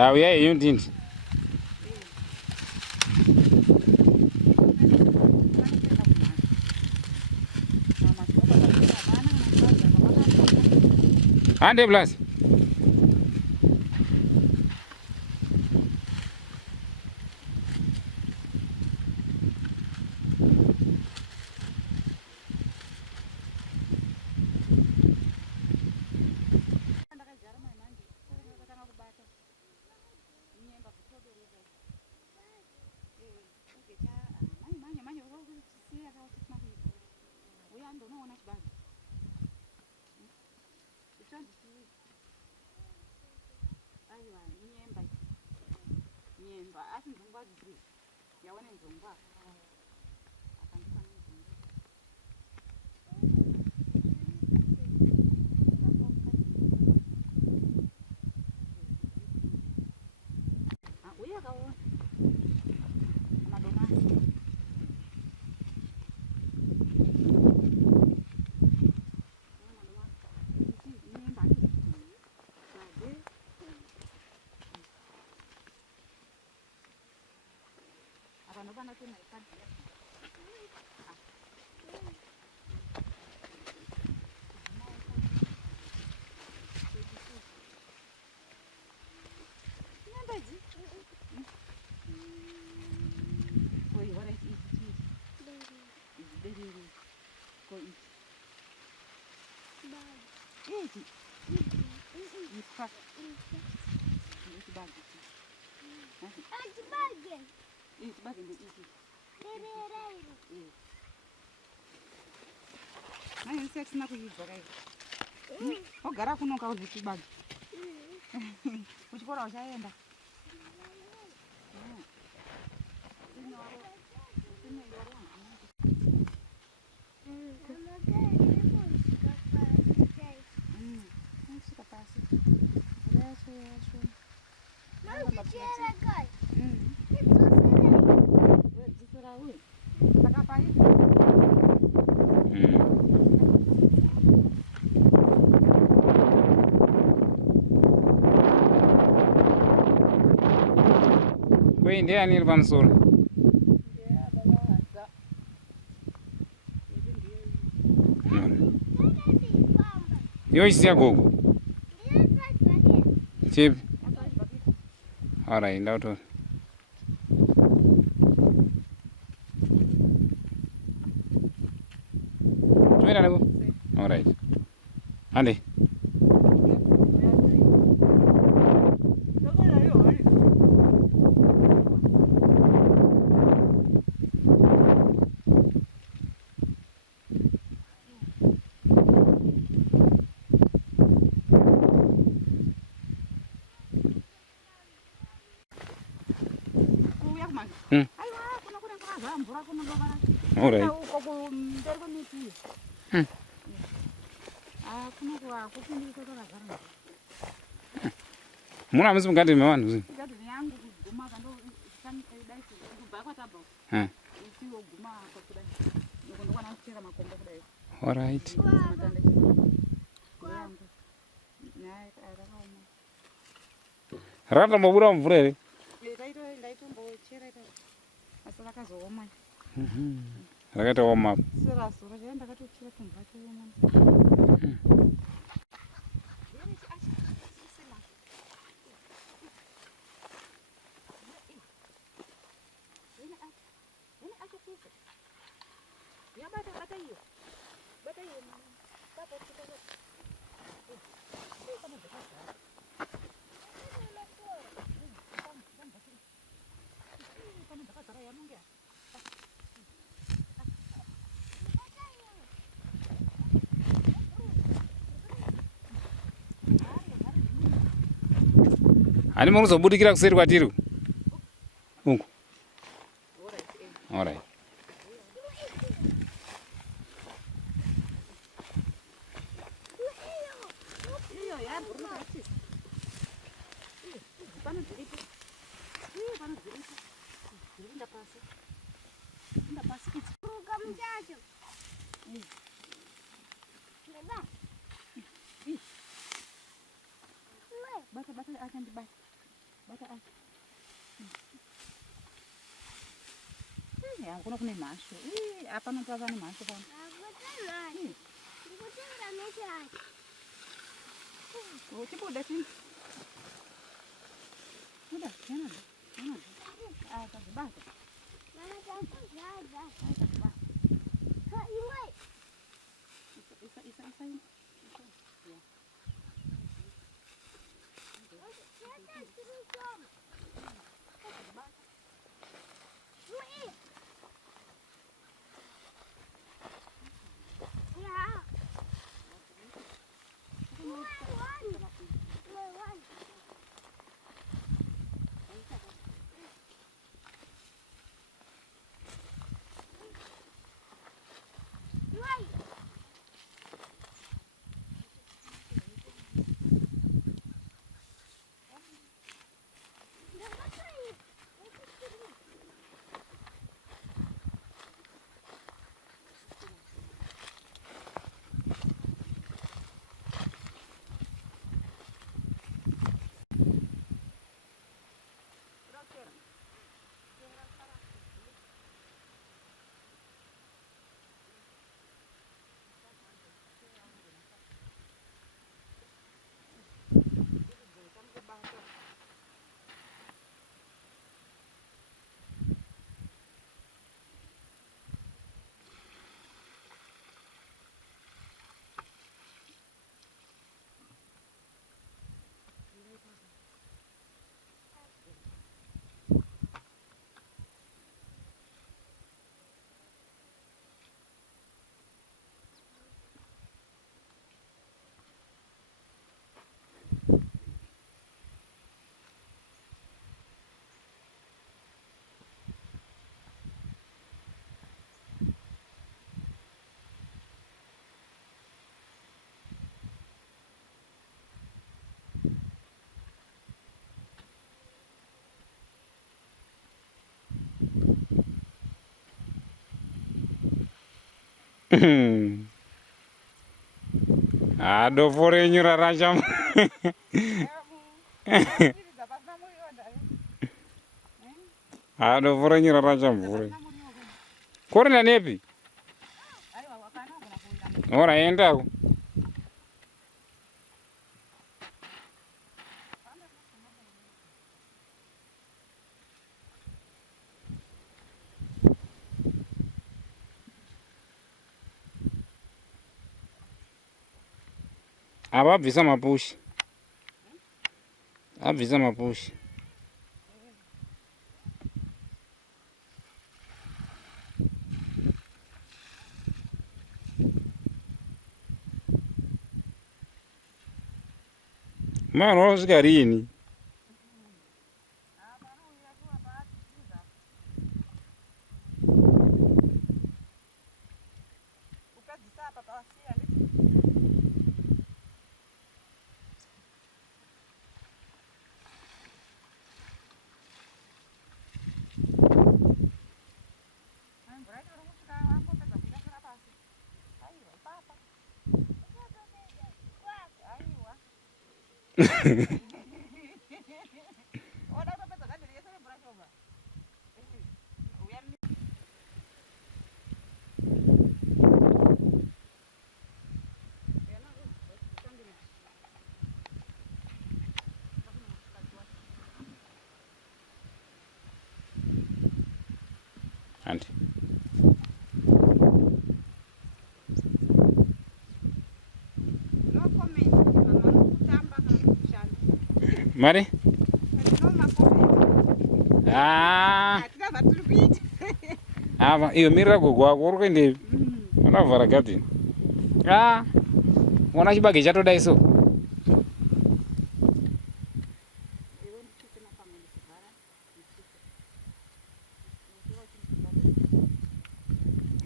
Ah, yeah, you didn't. Ande plus. Ogara kuno kaudzi chibagi. Kuchikora uchaenda. Quindi è nel pansolo. Io ci sia gogo. Chip. Alright, now to. Alright. Andi. Alright. Muna msimu gani mmewana? Alright. Rata mbura mvurere. Rakata warm up. Ani munozobudikira kuseri kwatiri uku. Alright. Bata akan dibata. Kuna kune masho. Apa nopava ne masho pano. Uchibuda chini. Buda, yana. Tazibata. Adofore nyura racham. Adofore nyura racham vure. Korina nepi? Ora enda ku. Ababvisa mapushi. Abvisa mapushi. Mano wasvika rini? Anti. Mari? Ava, iyo mirira gogo wako uri kuendepi? Unavhara gadhini. Ona chibage chatoda iso.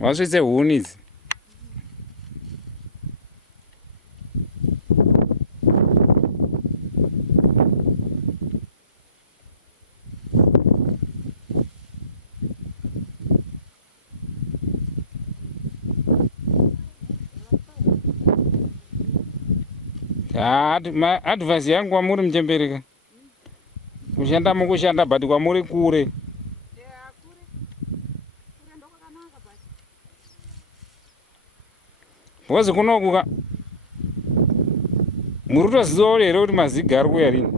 Wasvitse huni idzi. Advise yangu wamuri muchembereka. Kushanda mukushanda but kwamuri kure. Because kunoku muri kutozivawo here kuti maziga ari kuya rini.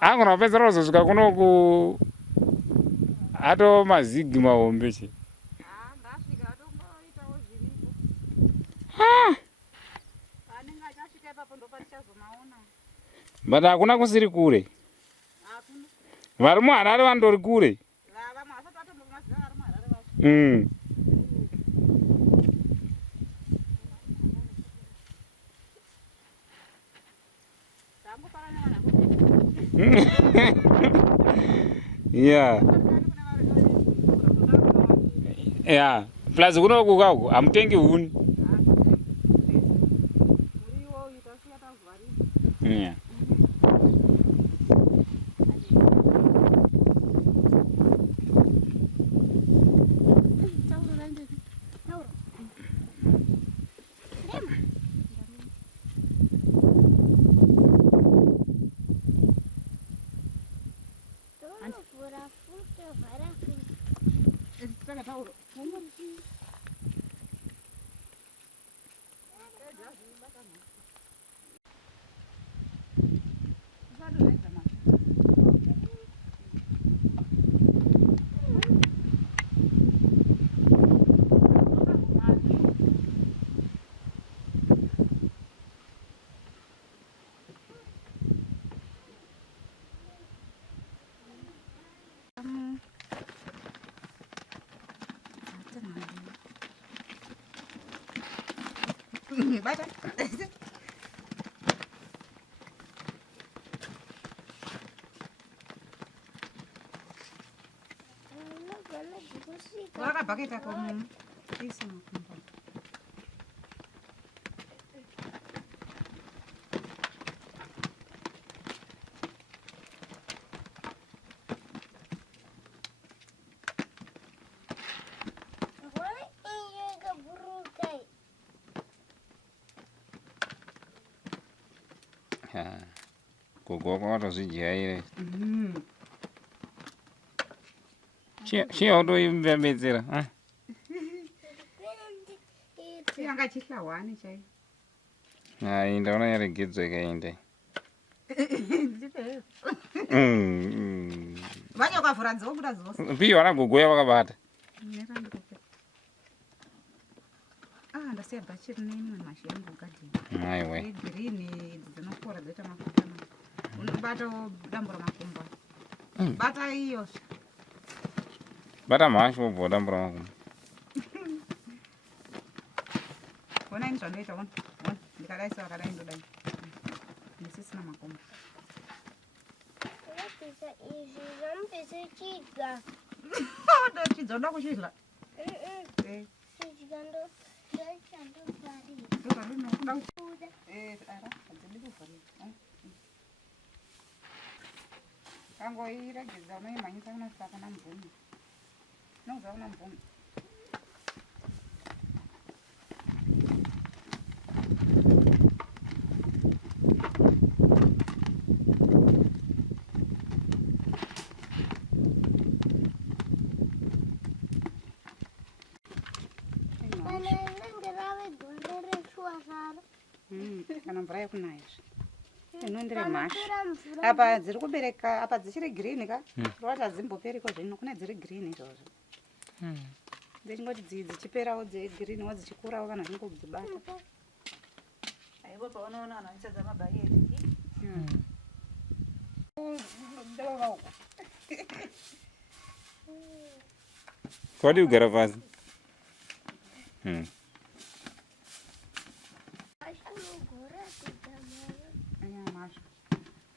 Angona kupedzera kuzosvika kunoku ato mazigi mahombe che. But hakuna kusiri kure. Vari muHarare vandori kure. Yeah. Yeah. Plus kunoku kako hamutengi huni. Yeah. Vakabhaketa komu isi makumbo. Gogo wako watozvijaire. Chii wautoimbembedzera? Yanga chihlawani chai. Hai, ndaona yaregedzwa ikaenda. Vanya ukavhura dzobuda dzose. Piyo vana gogo yavakabata. Ndasiya bhachi rine mashi yangu gadheni. Aiwe. Girini dzinokora dzoita mafuta. Unobata dambura makumbo. Bata iyo. Bata mashi wobva dambura makumbo. Ona ini zvandoita ona. Ndikadai sevakadai ndodai. Ndisisina makumbo. Ndochidza kuchidla. Kangoiregedza unoimhanyisa kunosvika pana mvumi. Unobva una mvumi. Kana mvura yekunaya inondere mhashu apa dziri kubereka apa dzichiri girini ka rovati hadzimboperiko zvino kune dziri girini izvozvo dzechingoti dzichiperawo dzegirini dzichikurawo kana zvingodzibata aivo paunoona vanhu vachitsadza mabhaketi Kwadi kugara pasi.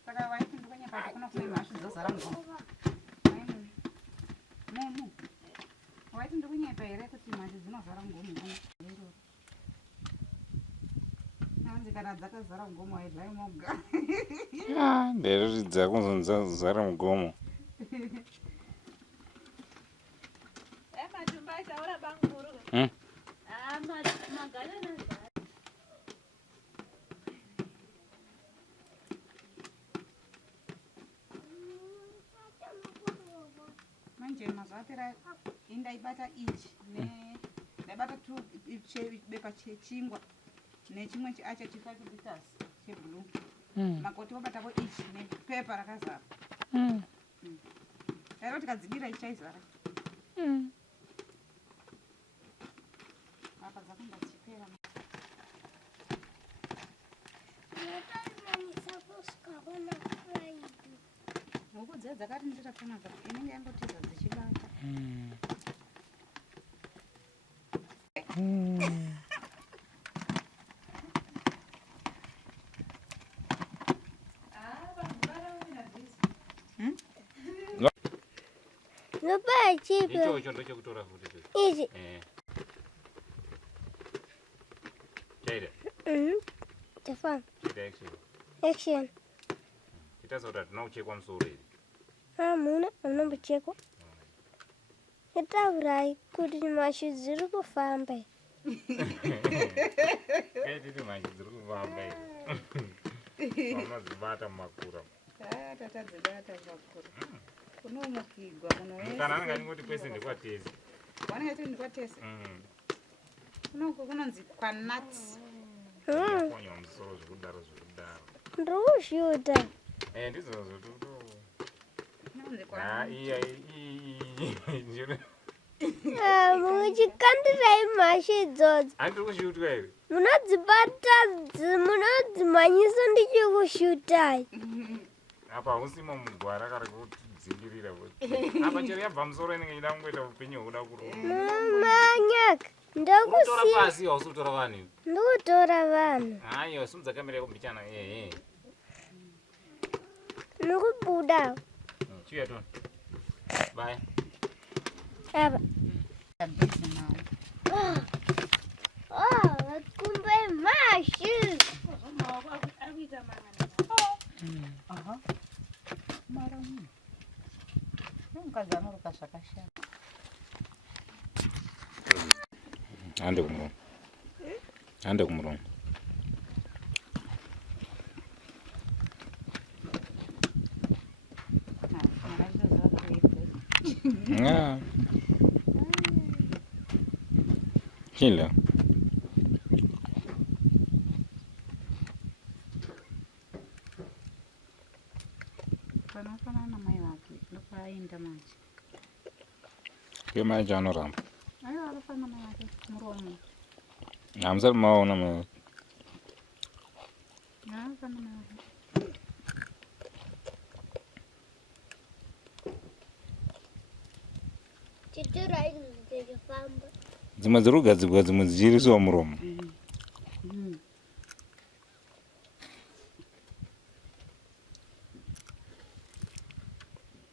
Saka waiti ndikwenyepa kunokuyi mhashu dzozara mugomo. Waiti ndikunyepa here kuti mhashu dzinozara mugomo. Nanzi kana dzakazara mugomo waidlai moga. Nderi dzakuzonzara mugomo. zvakapera indaibata ichi ndaibata bepa chechingwa nechimwe acho chi5 liters cheblue makoti wabatapo ichi nepepa rakazara tairo tikadzibira ichaizara apa dzakanga dzichipera huku dze dzakati ndirakanaka inenge yangotiza dzichibata icho ndochekutora futi ichi chaire Tafan. Action. Chitazoda tinauchekwa musoro iri. Muna mbuchekwa. Itavurai kuti mashu dziri kufamba. Tiri mashu dziri kufamba. Mamadzibata mumakura. Tatadzibata mumakura. Kunomukigwa kunoesa. Kana anga ngoti kwese ndikwatezi. Wanenge tiri ndikwatezi. Kunoko kunonzi kwa nuts. Kunywa musoro zvekudaro. Ndoshuta. Ndizozo tuto. Muchikandirai mashu idzodzo. Andiri kushutwa here. Munodzimanyisa ndichikushutai. Apa usimo mugwara kari kudzingirira kuti. Apa chero yabva musoro inenge ida kungoita upenyu hwokuda kuruma. Manyaka. Ndakutora pasi wausutora vanhu. Ndokutora vanhu. Hayi simudza kamera yekumbichana Nukubuda. Chiuya toni. Bye. Aba. Kumbe mashu. Aha. Maramu. Mukadzana rukashakashaka. Ande kumurongo. Chila. Panafana na mai wake ndopaenda manje. Kema jano ram. Ayo arafana mai wake muromo. Namsar maona me. Arafana mai wake. Chiturai ndikufamba. Dzimwe dzirugadzirwa dzimwe dzichiriswa muromo.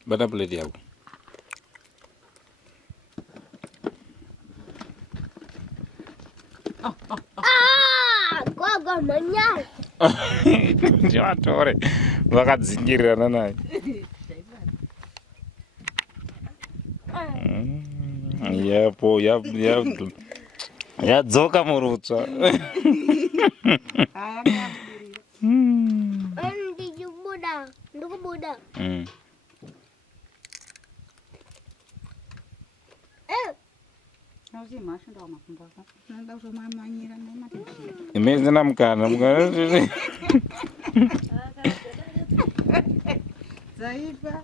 Bata plate yako. Gogo manyai. Ndivatore vakadzingirana naye. Yapo yadzoka murutsva. Ndikubuda. Nauzi mashu ndo makumba. Nanda kuzomamanyira nemati. Imezi namukana Zaifa.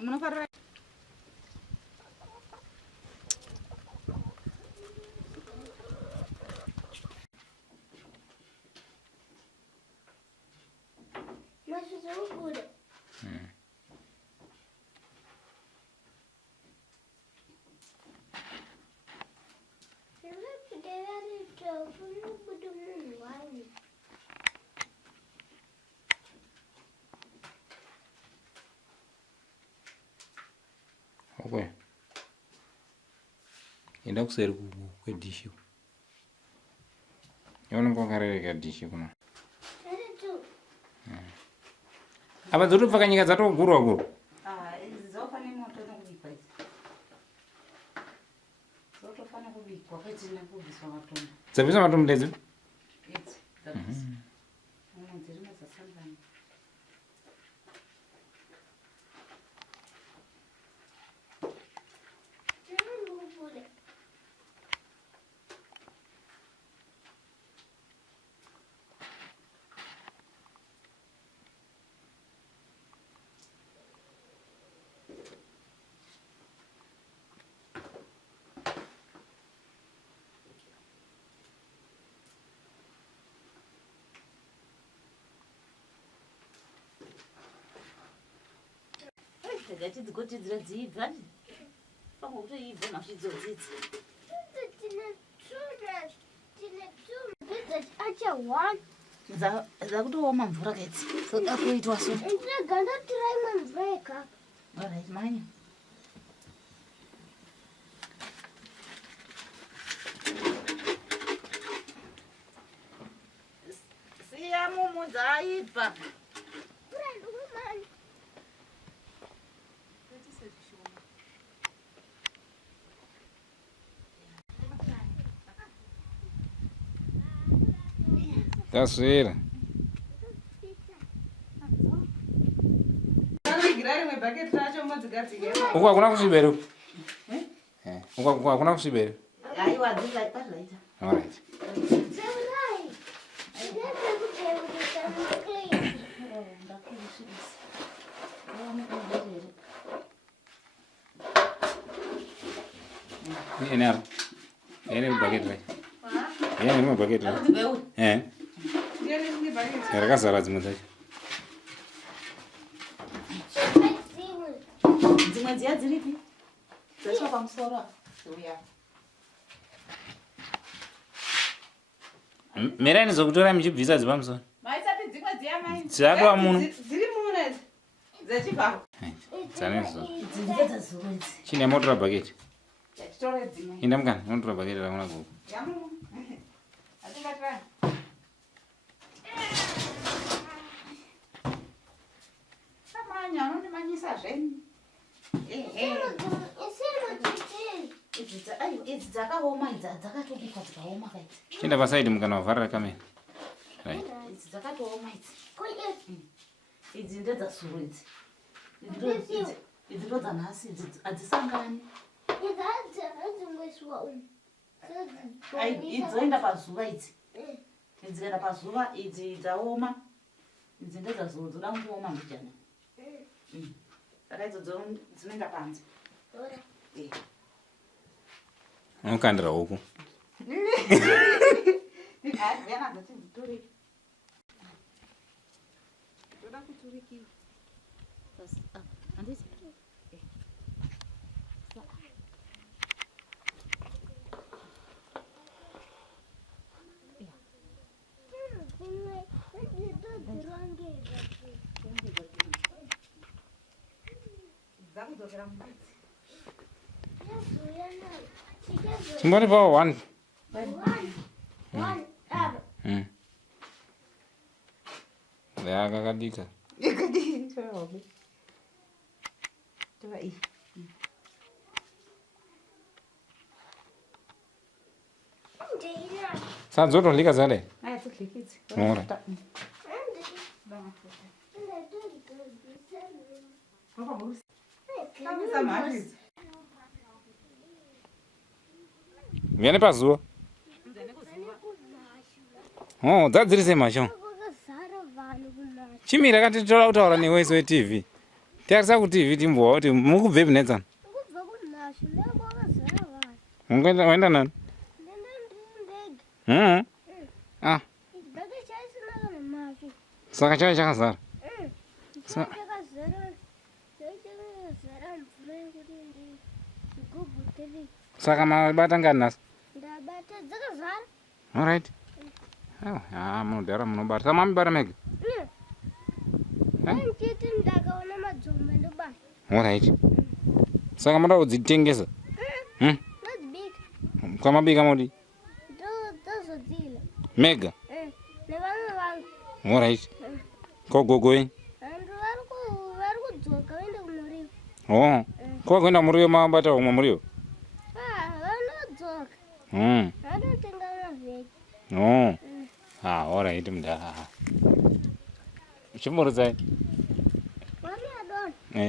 Munofarira. Mashu zikubuda. Okay. Enda kuseri kwedishi. Yona ngokarereka dishi kuno. Apa dzotobva nyika dzatogurwa kuro. Zofane moto nokubikwa idzi. Zotofana kubikwa kwedzina kubiswa matombo. Dzabviswa matombo ndedzi? Idzi. Dzabviswa. Dziri madzasangana. Tidzigotidzira dzibva pangokutoibva mazvidzodzi dzakutooma mvura kaidzi soda kuitwa so Ndinogandotira imwe mvura yekapa. alright manya siya mumudza aibva Taswira. Uko hakuna kusibero. Uko hakuna kusibero. aiwa dzilaita Alright. Enar. Ene bucket right. Ene bucket right. Yarakazara dzimwe dzacho. dzimwe dziya dziripi dzaiswa pamusoro uya Merani zokutora muchibvisa dzipamusoro. maisapi dzimwe dziya mai Dzadwa muno. dziri muno dzechibva Dzanezvo. dzinde dzazuro idzi Chine motora bucket. titore dzimwe Inda mukana motora bucket ramuna gugu. yamuno atingatira samanya anondimanyisa zvenyu idzi dzakaoma idzi dzakatobikwa dzikaoma kaidzi Chinda pasaidi mukana wavharira kamera. Right. idzi dzakatooma idzi ndedzasuro idzi ndo dzanhasi idzi hadzisangani idzoenda pazuva idzi dzikaenda pazuva idzi dzaoma idzi ndedzazuro dzoda nguoma mbijana saka idzodzo dzinoenda panze Unokandira huku. yanadzo tidzituriki toda kuturikiwa handisi dzakudzokera mumbatsi Chimbori pawo one. Yakakadika. Sadzotolika zale. Alright. Viene pazuva. Oh, dzadzirise masho. Chimira katitora kutaura newe iwe TV. Tarisa ku TV timbwa kuti mukubve pinetsana. Waenda nani? Ah. Saka chai chakazara. Saka mabata ngani nasi? Alright. Ah, munodhara munobata. Sama mibara mega. Alright. Saka mada kudzitengesa. Kwamabika modi? Mega. Alright. Kogogoyi. Oh. Kwakuenda muriwo mabata umwe muriwo? Oh. Ah, alright mda. Chimurudzai.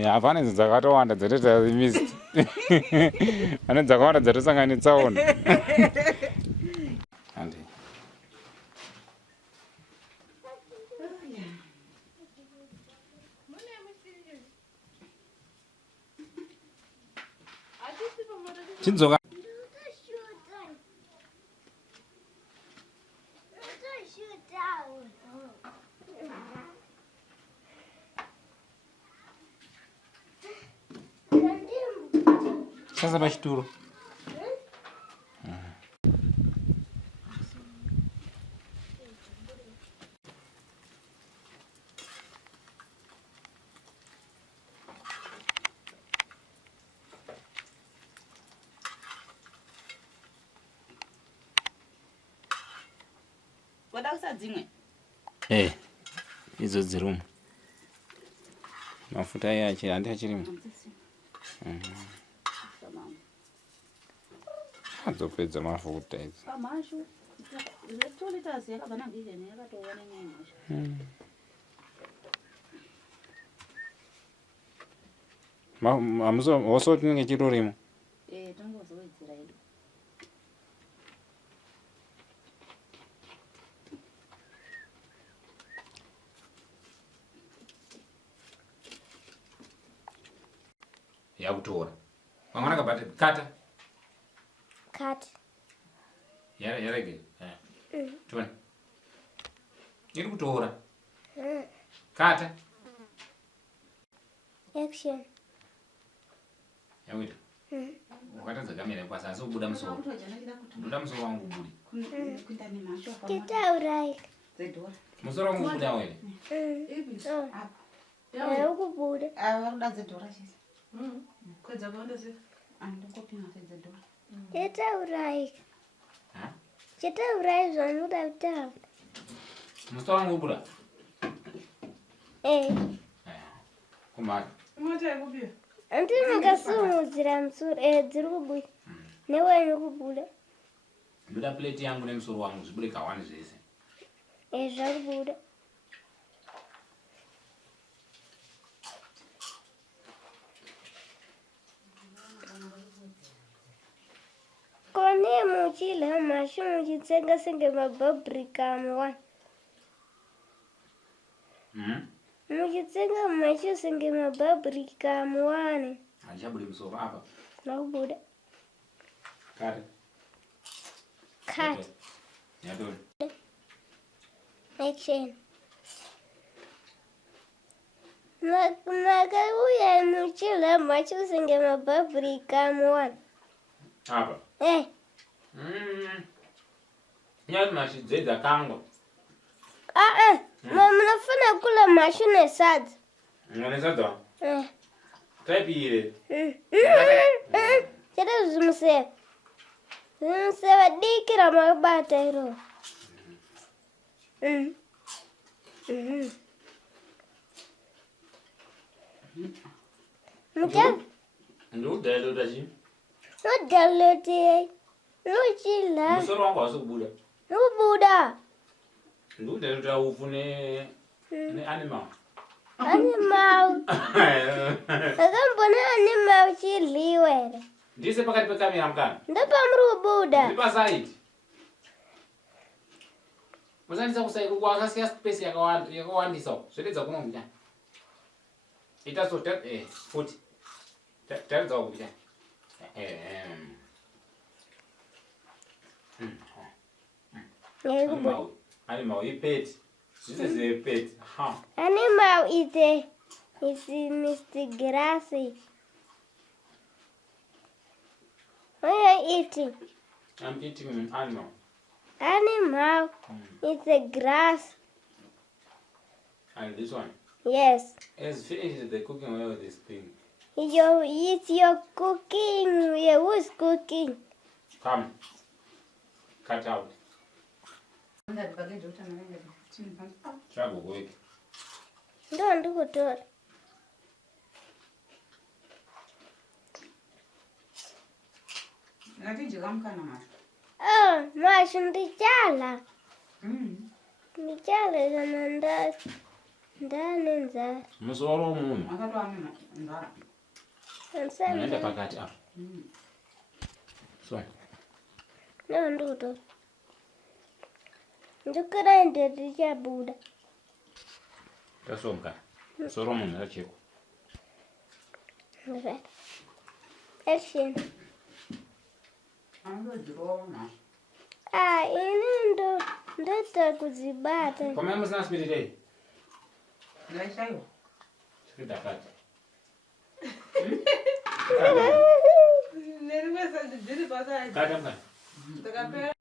Hapana idzi dzakatowanda dzatotazimisi. Ane dzakawanda dzatosanganitsaona. Andi. Chinzoka. Sasa pachituro. Wada usadzimwe. Idzo dzirumu. Mafuta yacho andiachirimo. Adzopedza mafuta idzi. Pamashu. Zvetolita yakabana ngizene yakatova nenyanya. Waso tinenge chirorimo. Tongozowedzera ido. Yakutora. Mangwana kabate kata. Cut. Yarege. Tuone. Iri kutora. Kata. Action. Yawita. Wakatadza kamera kwasa buda musoro. Buda musoro wangu budi. Kuita nemasho. Chitaurai. Zedora. Musoro wangu buda wewe. Ukubuda. Varuda zedora chese. Kwedza kuenda sei? Andikopinga sedzedora. Chitaurai. Chitaurai zvanuda kutaura. Musoro wangu buda. Kumari. Umata kupiya. Andinokasimudzira musoro dziri kubuda. Newe kubuda. Buda plate yangu nemusoro wangu zvibude kawani zvese. Zvakubuda. Kone muchila mashu muchitsenga senge mabhabrikam 1. Muchitsenga mashu senge mabhabrikam 1. Hachabude musoro apa. Nakubuda. Kare. Cut. Yadori. Action. Makauya muchila mashu senge mabhabrikam 1. Apa. Nyari mashidzedza kangwa. Munofana kula mashu nesadza. Nesadza? Taipire. Chete zimuseva. Zimuseva diki ramakabata iro. Mucha? Ndudaloda chi? Nodalote. Nuchila. Musoro wangu wasi kubuda. Nukubuda. Ndudaloda ufu ne animal. Animal. Akambona animal chiliwere. Ndise pakati pekamera mukana. Ndopamuri kubuda. Ndipa side. Musandisa kusai kwakasiya space yakawandisa. Zvededza kuno munya. Ita so futi. Taridza kubuda. Animal pet. This is a pet. Animal is Mr. Grassy. What are you eating? I'm eating an animal. Animal is a grass. And this one? Yes. It's finished the cooking oil with this thing. It's your cooking. Yeah, who's cooking? Come. Cut out. Travel quick. Don't do it. Oh, mashu ndichala. Ndichala zana ndane nzara. Musoro munhu. Unaenda pakati apa. So. Don't do it. Ndikura ndichabuda. Tasomka. Musoro munhu racheko. Right. Action. Ini ndo kudzibata. Koma musina spirit ei. Ndaishayo. Spirit akati. Ndakapera.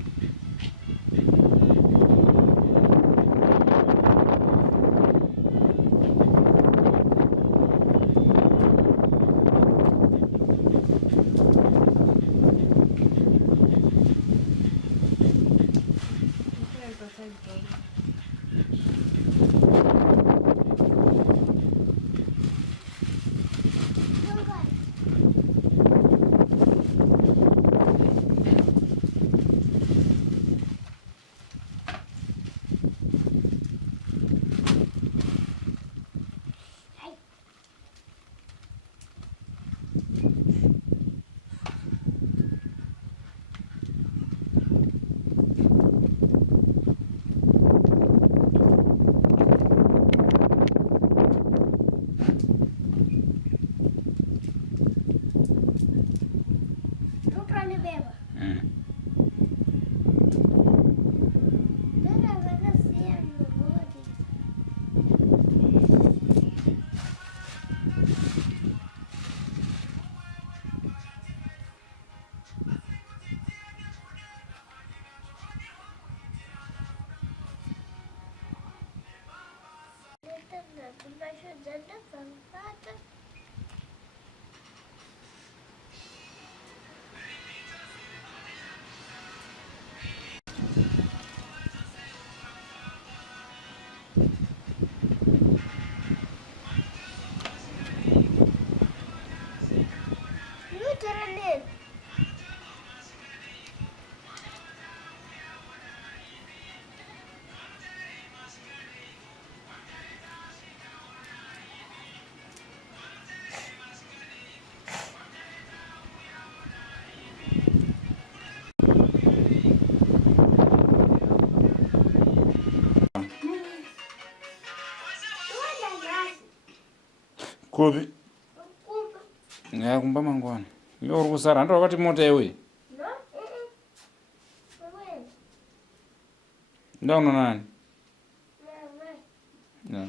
Kubi. Ya kumba mangwana. Yo uri kusara ndo wakati mota yewe. Ndauna nani? Na.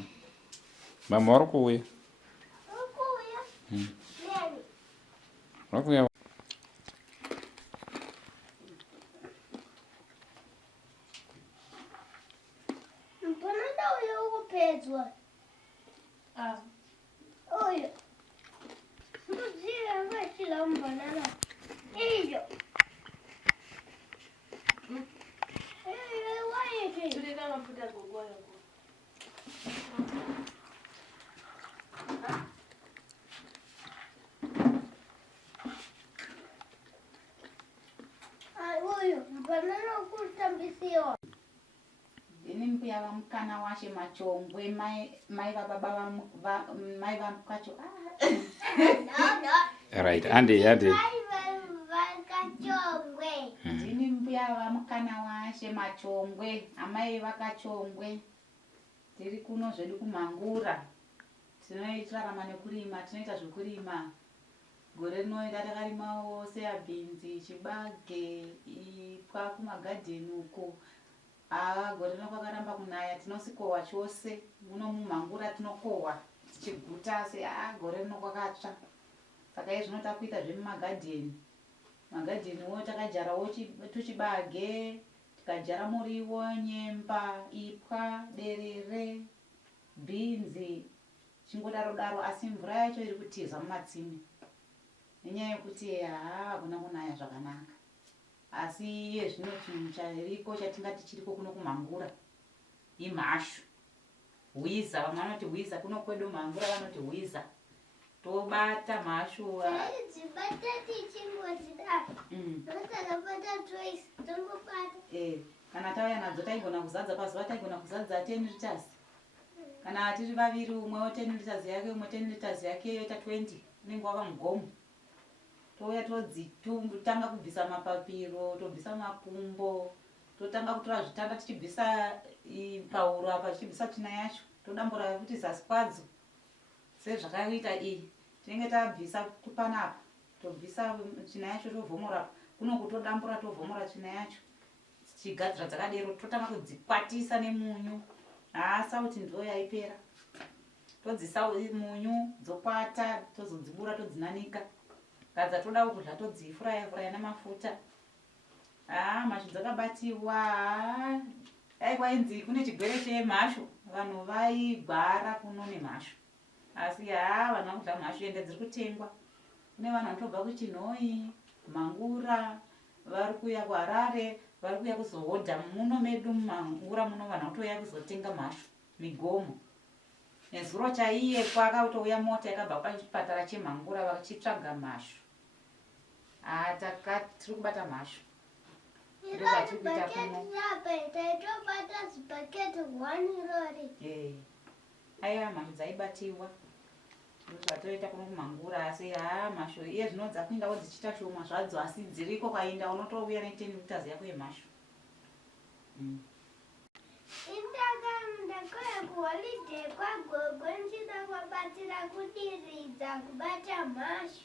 Mama wari kuuya. Wakuya. Mponanda uyo ukupedzwa. Oyo. Ndozira ngachila mbanana. Iyo. Waye ke. Tuleka mafuta gogo yako. Oyo, mbanana ukutambisiwa. Ini mbuya vamukana washe Machongwe mai vababa mai vamukacho. Right, andi. Kachongwe. Ini mbuya vamukana washe Machongwe, amai vakachongwe. Tiri kuno zvedu kuMhangura. Tinoitarama nekurima, tinoita zvekurima. Gore rino takarima seabhinzi, chibage, ipwa kumagadheni uko. Gore rino kwakaramba kunaya, tinosikohwa chose. Muno muMhangura tinokohwa tichiguta se gore rino kwakatsva. Saka izvino takuita zvemumagadheni. Magadheniwo takajarawo tuchibage, tikajara muriwo, nyemba, ipwa, derere, bhinzi, chingodaro asi mvura yacho iri kutiza mumatsime. Nenyaya yekuti hakuna kunaya zvakanaka. Asi zvino chinhu chariko chatingati chiriko kuno kuMhangura imhashu. Hwiza, vamwe vanoti hwiza, kuno kwedu Mhangura vanoti hwiza. Tobata mhashu. Dzibata tichingozida. Ndotakabata twice, tongobata. Kana tauya nadzo taigona kuzadza pazuva, taigona kuzadza 10 liters. Kana tiri vaviri, umwewo 10 liters yake, umwe 10 liters yake, yoita 20. Unenge wava mugomo. Touya totanga kubvisa mapapiro, tobvisa makumbo, totanga kutora zvitanda tichibvisa pauro apa, tichibvisa tsvina yacho, todambura kuti zasi kwadzo. Sezvakaita iyi, tinenge tabvisa panapa, tobvisa tsvina yacho tovhomora, kuno kutodambura tovhomora tsvina yacho. Tichigadzira dzakadero, totanga kudzikwatisa nemunyu. Sauti ndo yaipera. Todzisa munyu, dzokwata, tozodzibura, todzinanika. gadza toda kudla todzifuraya namafuta. Mashu dzakabatiwa. Kwainzi kune chigwere chemhashu vanhu vaigwara kuno nemhashu. Asi vanhu vakudla mhashu ende dziri kutengwa. Kune vanhu vanotobva kuChinhoi, Mhangura, vari kuuya kuHarare, vari kuuya kuzohodha muno medu muMhangura muno vanhu vakutoya kuzotenga mhashu migomo. Nezuro chaiye kwakatouya mota yakabva pachipatara cheMhangura vachitsvaga mhashu. Tiri kubata mhashu. Aiwa mhashu dzaibatiwa. Zvatoita kuno kuMhangura asi mhashu iye zvino dzakuindawo dzichita shoma zvadzo asi dziriko kwainda unotouya ne10 liters yako yemhashu. Ndakauya kuholiday kwagogo ndichida kwabatira kudiridza kubata mhashu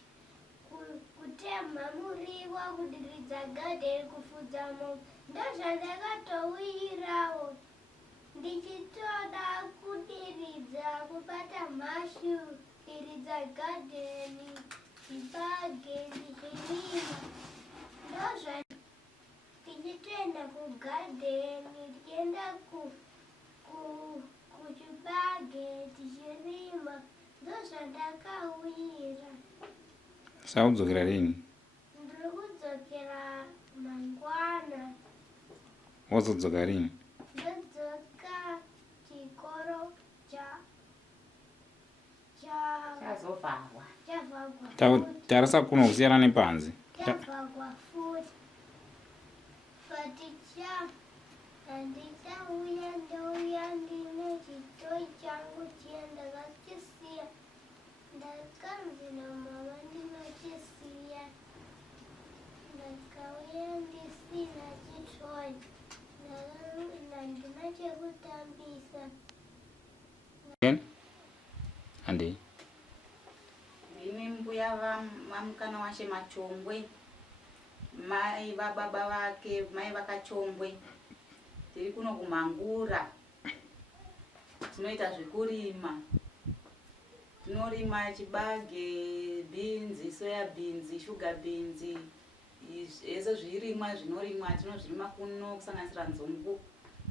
kutema muriwo kudiridza garden kufudza mombe ndozvandakatouyirawo ndichitoda kudiridza kubata mhashu kudiridza garden chibage ndichirima ndozva ndichitoenda kugarden ndichienda kuchibage tichirima ndozvandakauyira. Saudzokera rini? Ndiri kudzokera mangwana. Wozodzoka rini? Ndodzoka chikoro Chavharwa. Tarisa kuno kusiyana nepanze. Chavharwa futi. Paticha handichauya ndouya ndine chitoi changu chiya ndakachisiya. Ndakanzi namama ndinochisiya. Ndakauya ndisina chitoi. Ndina chekutambisa. Andi? Ndine mbuya vamukana washe Machongwe. Mai vababa vake, mai vaKachongwe. Tiri kuno kuMhangura. Tinoita zvekurima. Tinorima chibage, beans, soya beans, sugar beans. Ezvo zvirimwa zvinorimwa tinozvirima kuno kusanganisira nzungu.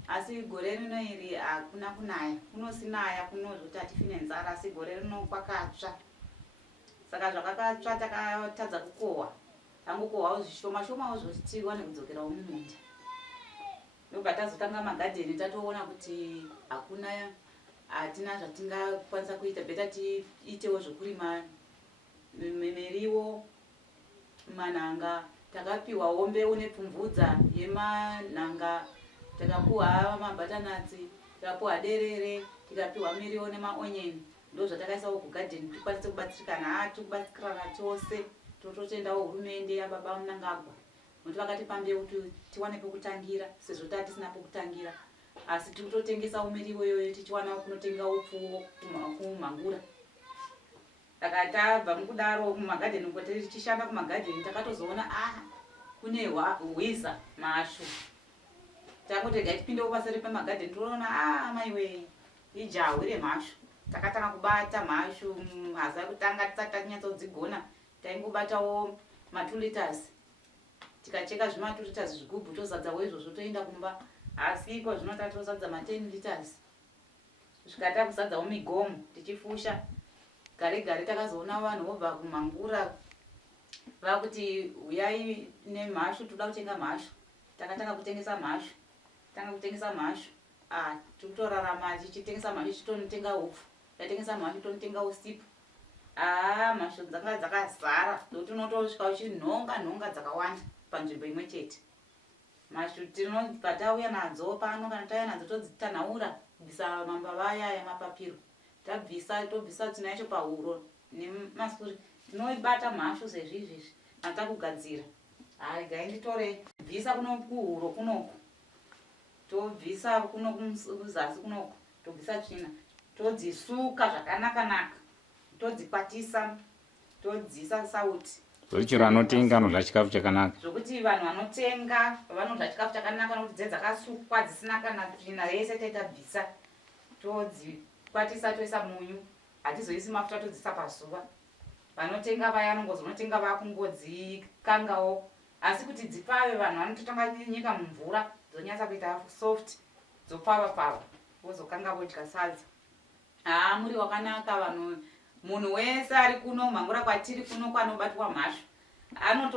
Asi gore rino iri hakuna kunaya. Kunosinaya kuno zvoti hatifi nenzara asi gore rino kwakatsva. Saka zvakatsva takatadza kukohwa. Tangokohwawo zvishoma-shomawo zvochitirwa nekudzokerawo mumunda. Ndobva tazotanga magadheni tatoona kuti hatina zvatingakwanisa kuita beta tiitewo zvokurima miriwo, manhanga. Takapiwawo mbeu nepfumvudza yemanhanga, takapiwa mabhatanatsi, takapiwa derere, tikapiwa miriwo nemaonyeni. Ndozvatakaisawo kugadheni tikwanise kubatsirikana tikubatsirana chose. Tototendawo hurumende yababa Mnangagwa. Nokuti vakatipa mbeu tiwane pekutangira sezvo tatisina pekutangira. Asi tototengesa miriwo iyoyo tichiwana kunotenga upfuwo kuMhangura. Saka tabva mukudaro kumagadheni tichishanda kumagadheni takatozoona kune hwiza mhashu. Takutega tipindewo paseri pemagadheni toona maiwe ijahu remhashu. Takatanga kubata mhashu haza kutanga tisati tanyatsodzigona. Taingobatawo 2 liters. Tikacheka zvima 2 liters zvigubhu tozadzawo izvozvo toenda kumba. Asi iko zvino tatozadza 10 liters. Zvikata kuzadzawo migomo tichifusha. Gare takazoona vanhu vobva kuMhangura vakuti uyai nemhashu toda kutenga mhashu. Takatanga kutengesa mhashu. Tikutorarama tichitengesa mhashu tichitonotenga hupfu. Tatengesa mhashu tonotenga usipu. Mhashu dzanga dzakazara. Ndokuti unotosvika uchinhonga dzakawanda panzvimbo imwe chete. Mhashu tinobva tauya nadzo pano kana tauya nadzo todzitanhaura kubvisa mambava aya emapapiro. Tobvisa tsina yacho pahuro nemasuri. Tinoibata mhashu sezvizvi matakugadzira. Regai nditore bvisa kuno kuhuro kunoku. Tobvisa kuno kuzasi kunoku. Tobvisa tsvina. Todzisuka zvakanaka. Todzikwatisa. Todzisa sauti. Zvochiro anotenga anodla chikafu chakanaka. Zvokuti vanhu vanotenga vanodla chikafu chakanaka nokuti dzakasukwa dzisina kana tsvina yese tatabvisa. Todzikwatisa toisa munyu. Hatizoisi mafuta todzisa pazuva. vanotenga vaya vanongozonotenga vakungodzikangawo, asi kuti dzipave vanhu vanototanga nyika mumvura dzonyatsa kuita soft dzopfava vozokanga vodya sadza. Muri wakanaka vanhu. Munhu wese ari kuno Mhangura kwatiri kuno kwanobatwa mhashu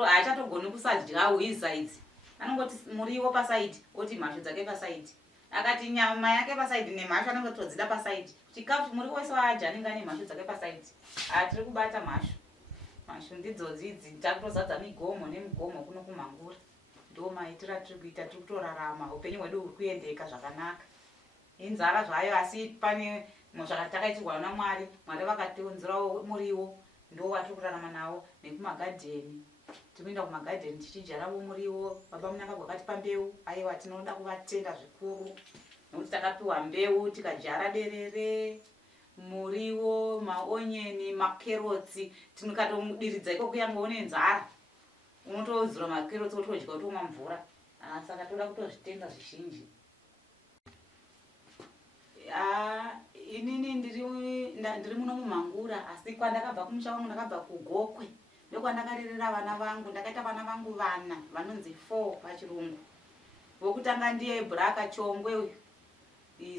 haachatogoni kusadya hwiza idzi, anongoti muriwo pasaidi oti mhashu dzake pasaidi, akati nyama yake pasaidi nemhashu anenge todzida pasaidi, chikafu muri wese waadya anenge ane mhashu dzake pasaidi. Tiri kubata mhashu ndidzodzidzi takutozadza migomo nemigomo kuno kuMhangura, ndo maitira tiri kuita, tiri kutorarama, upenyu hwedu huri kuendeka zvakanaka. Inzara zvayo asi pane zvakatakaitirwa naMwari. Mwari vakationzerawo muriwo ndo watiri kurarama nawo, nekumagadheni tinoenda kumagadheni tichidyarawo muriwo. Baba munanga gwakatipa mbeu, aiwa tinoda kuvatenda zvikuru nokuti takapiwa mbeu tikadyara derere, muriwo, maonyeni, makerotsi. Tinokatomudiridza ikoko yange une nzara unotozura makerotsi otodya otomwa mvura. Saka toda kutozvitenda zvizhinji. Inini ndiri muno muMhangura, asi kwandakabva kumusha wangu ndakabva kuGokwe ndokwandakarerera vana vangu. Ndakaita vana vangu 4 vanonzi 4 pachirungu. Wokutanga ndiye Kachongwe uyu,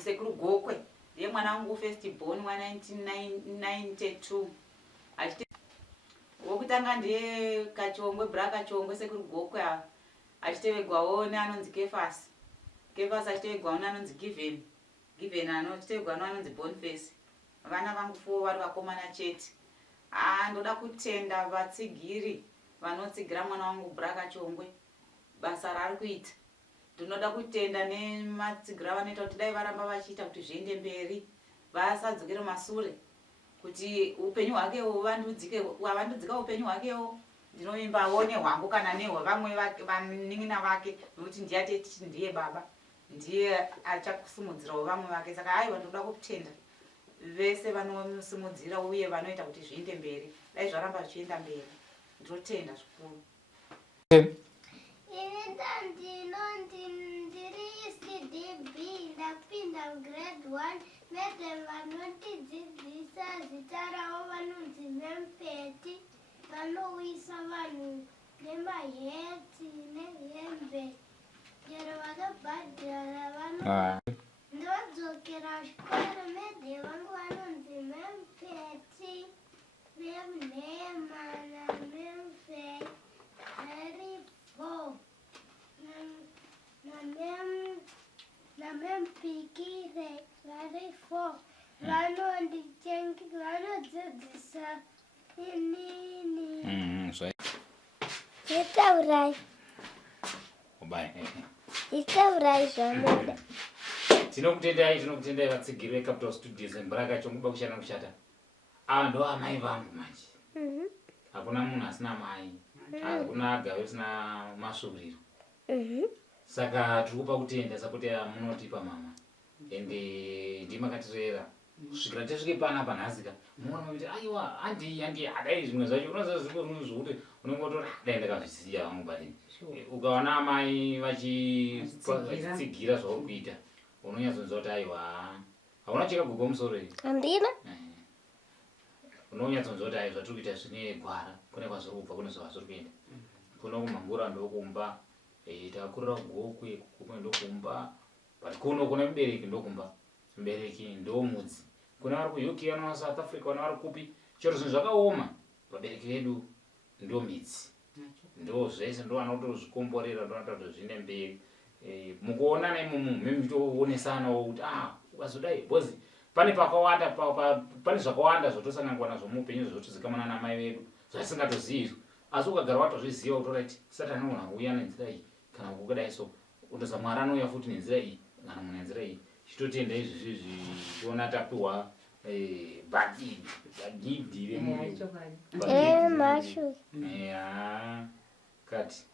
sekuru Gokwe ndiye mwana wangu first born wa 1992. Wokutanga ndiye Kachongwe sekuru Gokwe achitevegwawo neanonzi Kefasi achitevegwawo neanonzi Given anotegwa anonzi Boniface. Vana vangu 4 vari vakomana chete. Ndoda kutenda vatsigiri vanotsigira mwana wangu Kachongwe basa raari kuita. Ndinoda kutenda nematsigira vanoita kuti dai varamba vachiita kuti zviende mberi, vasadzokere masure, kuti upenyu hwakewo wavandudzika upenyu hwakewo. Ndinovimbawo nehwangu kana nehwevamwe vanin'ina vake, nokuti ndiyateti ndiye baba, ndiye achakusimudzirawo vamwe vake. Saka aiwa ndoda kutenda vese vanosimudzira uye vanoita kuti zviende mberi, dai zvaramba zvichienda mberi. Ndotenda zvikuru. Ndiri CDB ndapinda grade 1 vede vanotidzidzisa zita ravo vanonzi Mempeti, vanowisa vanhu nemahetsi nehembe. Chero vakabhadhara ndodzokera chikoro medhe vangu vanonzi Mempeti, Memhema naMemfe vari 4 naMempikire vari 4. Vanodzidzisa inini. Itaurai zvanoda. Tinokutendai vatsigiri veCapital Studios Kachongwe kushata. Ndo amai vangu manje. Hakuna munhu asina mai, hakuna agave usina masuviro. Saka tikupa kutenda sapoti munotipa mama. Ende ndimakatirera. Kusvikira tasvike panapa nhasika, muona kuti aiwa handi hadai zvimwe zvacho unoziva zvokuti unongotora dai ndakazvisiya vangu badini. Ukaona amai vachitsigira zvauri kuita, unonyatsonzwa kuti aiwa hauna cheka gugo musoro here? Handina. Unonyatsonzwa kuti ai zvatiri kuita zvine gwara, kune kwazviri kubva kune zvazviri kuenda. Kuno kuMhangura ndokumba, takakurira kuGokwe kumwe ndokumba, but kuno kuna mubereki ndokumba. Mubereki ndomudzi. Kuna vari kuUK vana South Africa vana vari kupi, chero zvinhu zvakaoma, vabereki vedu ndomidzi. Ndo zvese ndo vanotozvikomborera, ndo vanoita kuti zviende mberi. Mukuona neimomo memitowonesanawo kuti ukazodai bhozi pane pakawanda pane zvakawanda zvotosangana nazvo muupenyu zvotozikamana namai vedu zvatisingatozivi. Asi ukagara watozviziva utorati Satani unouya nenzira iyi kana kukadai so, unoza Mwari anouya futi nenzira iyi kana munhu nenzira iyi. Chitotenda izvi tiona tapiwa bagidhi Mashu. kati